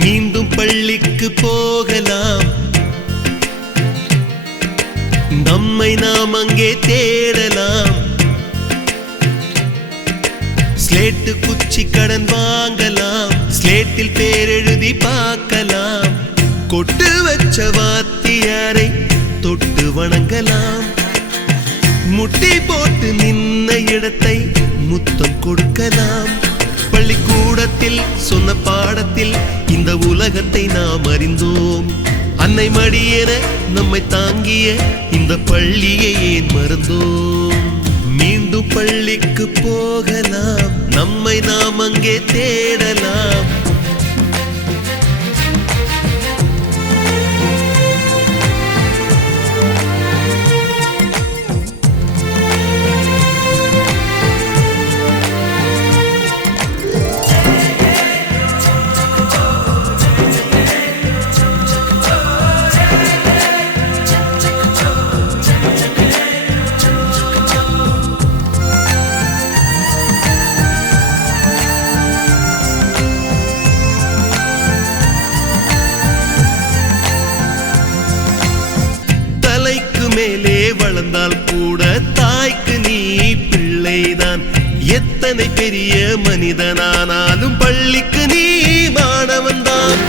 மீண்டும் பள்ளிக்கு போகலாம், நம்மை நாம் அங்கே தேடலாம். ஸ்லேட்டு குச்சி கடன் வாங்கலாம், ஸ்லேட்டில் பேர் எழுதி பார்க்கலாம். கொட்டு வச்ச வாத்தியாரை தொட்டு வணங்கலாம், முட்டி போட்டு நின்ன இடத்தை முத்தம் கொடுக்கலாம். பள்ளிக்கூடத்தில் சொன்ன பாடத்தில் இந்த உலகத்தை நாம் அறிந்தோம். அன்னை மடியென நம்மை தாங்கிய இந்த பள்ளியை ஏன் மறந்தோம்? மீண்டும் பள்ளிக்கு போகலாம், நம்மை நாம் அங்கே தேடலாம். மேலே வளர்ந்தால் கூட தாய்க்கு நீ பிள்ளைதான். எத்தனை பெரிய மனிதனானாலும் பள்ளிக்கு நீ மாணவன்தான்.